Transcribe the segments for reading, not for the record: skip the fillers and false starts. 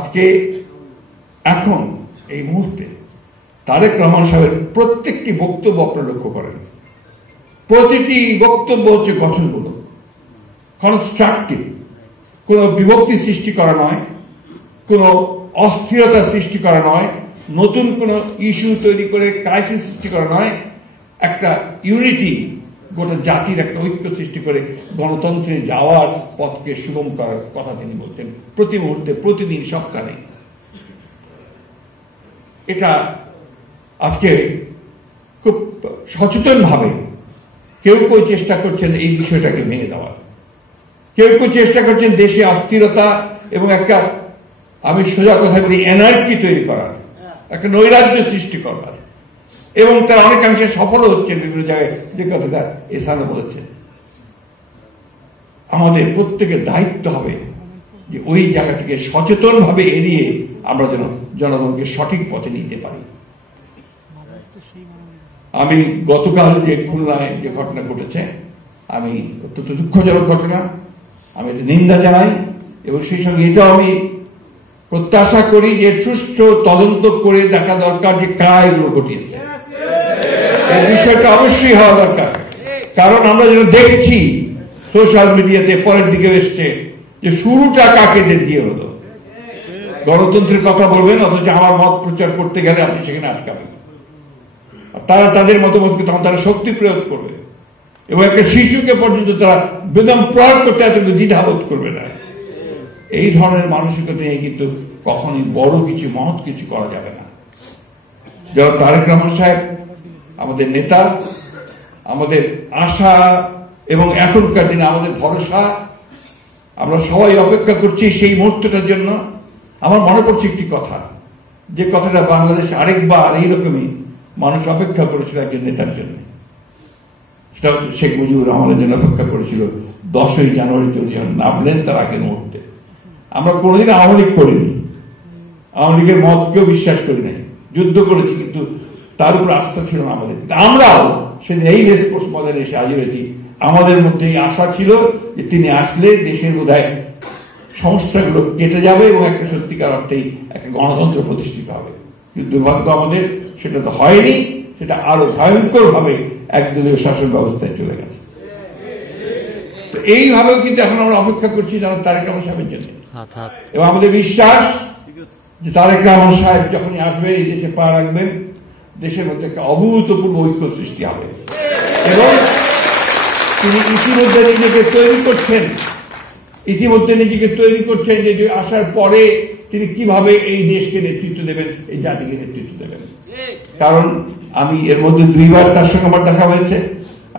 আজকে এখন এই মুহূর্তে তারেক রহমান সাহেবের প্রত্যেকটি বক্তব্য আপনারা লক্ষ্য করেন, প্রতিটি বক্তব্য হচ্ছে গঠনমূলক, কনস্ট্রাকটিভ, কোনো বিভক্তি সৃষ্টি করা নয়, কোনো অস্থিরতা সৃষ্টি করা নয়, নতুন কোনো ইস্যু তৈরি করে ক্রাইসিস সৃষ্টি করা নয়, একটা ইউনিটি, গোটা জাতির একটা ঐক্য সৃষ্টি করে গণতন্ত্রে যাওয়ার পথকে সুগম করার কথা তিনি বলছেন প্রতি মুহূর্তে, প্রতিদিন, সপ্তাহে। এটা আজকে খুব সচেতন ভাবে কেউ কেউ চেষ্টা করছেন এই বিষয়টাকে ভেঙে দেওয়ার, কেউ কেউ চেষ্টা করছেন দেশে অস্থিরতা এবং একটা, আমি সোজা কথা বলি, এনার্জি তৈরি করার, একটা নৈরাজ্য সৃষ্টি করার, এবং তারা অনেকাংশে সফল হচ্ছেন বিভিন্ন জায়গায়, যে কথাটা এসানো বলেছে। আমাদের প্রত্যেকের দায়িত্ব হবে যে ওই জায়গাটিকে সচেতন ভাবে এড়িয়ে আমরা যেন জনগণকে সঠিক পথে নিতে পারি। আমি গতকাল যে খুলনায় যে ঘটনা ঘটেছে, আমি অত্যন্ত দুঃখজনক ঘটনা, আমি এটা নিন্দা জানাই, এবং সেই সঙ্গে এটাও আমি প্রত্যাশা করি যে সুষ্ঠু তদন্ত করে দেখা দরকার যে কারা এগুলো ঘটিয়েছে। এই বিষয়টা অবশ্যই হওয়া দরকার, কারণ আমরা যেন দেখছি সোশ্যাল মিডিয়াতে পরের দিকে এসছে যে শুরুটা কাকে দিয়ে হলো। গণতন্ত্রের কথা বলবেন, অথচ আমার মত প্রচার করতে গেলে আপনি সেখানে আটকাবেন। তারা তাদের মতামতকে তখন তারা শক্তি প্রয়োগ করবে, এবং একটা শিশুকে পর্যন্ত তারা বেদম প্রয়োগ করতে এত দ্বিধাবোধ করবে না। এই ধরনের মানসিকতা নিয়ে কিন্তু কখনোই বড় কিছু, মহৎ কিছু করা যাবে না। যারা তারেক রহমান সাহেব আমাদের নেতা, আমাদের আশা এবং এখনকার দিনে আমাদের ভরসা, আমরা সবাই অপেক্ষা করছি সেই মুহূর্তটার জন্য। আমার মনে পড়ছে একটি কথা, যে কথাটা বাংলাদেশে আরেকবার এইরকমই মানুষ অপেক্ষা করেছিল একজন নেতার জন্য। সেটা হচ্ছে শেখ মুজিবুর রহমানের জন্য অপেক্ষা করেছিল 10ই জানুয়ারি চলে যখন নামলেন তার আগের মুহূর্তে। আমরা কোনোদিন আওয়ামী লীগ করিনি, আওয়ামী লীগের মতকেও বিশ্বাস করি নাই, যুদ্ধ করেছি, কিন্তু তার উপর আস্থা ছিল না আমাদের। আমরাও সেদিন এই রেসকোর্স ময়দানে এসে হাজির হয়েছি, আমাদের মধ্যে এই আশা ছিল যে তিনি আসলে দেশের বোধহয় সমস্যাগুলো কেটে যাবে এবং একটা সত্যিকার অর্থেই একটা গণতন্ত্র প্রতিষ্ঠিত হবে। কিন্তু দুর্ভাগ্য আমাদের সেটা তো হয়নি, সেটা আরো ভয়ঙ্কর ভাবে একদলীয় শাসন ব্যবস্থায় চলে গেছে। তো এইভাবেও কিন্তু এখন আমরা অপেক্ষা করছি যারা তারেক রহমান সাহেবের জন্য, এবং আমাদের বিশ্বাস যে তারেক রহমান সাহেব যখনই আসবেন, এই দেশে পা রাখবেন, দেশের মধ্যে একটা অভূতপূর্ব ঐক্য সৃষ্টি হবে। এবং তিনি ইতিমধ্যে নিজেকে তৈরি করছেন যে আসার পরে তিনি কিভাবে এই দেশকে নেতৃত্ব দেবেন, এই জাতিকে নেতৃত্ব দেবেন। কারণ আমি এর মধ্যে 2বার তার সঙ্গে আমার দেখা হয়েছে,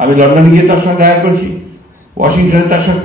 আমি লন্ডনে গিয়ে তার সঙ্গে দেখা করছি, ওয়াশিংটনে তার সঙ্গে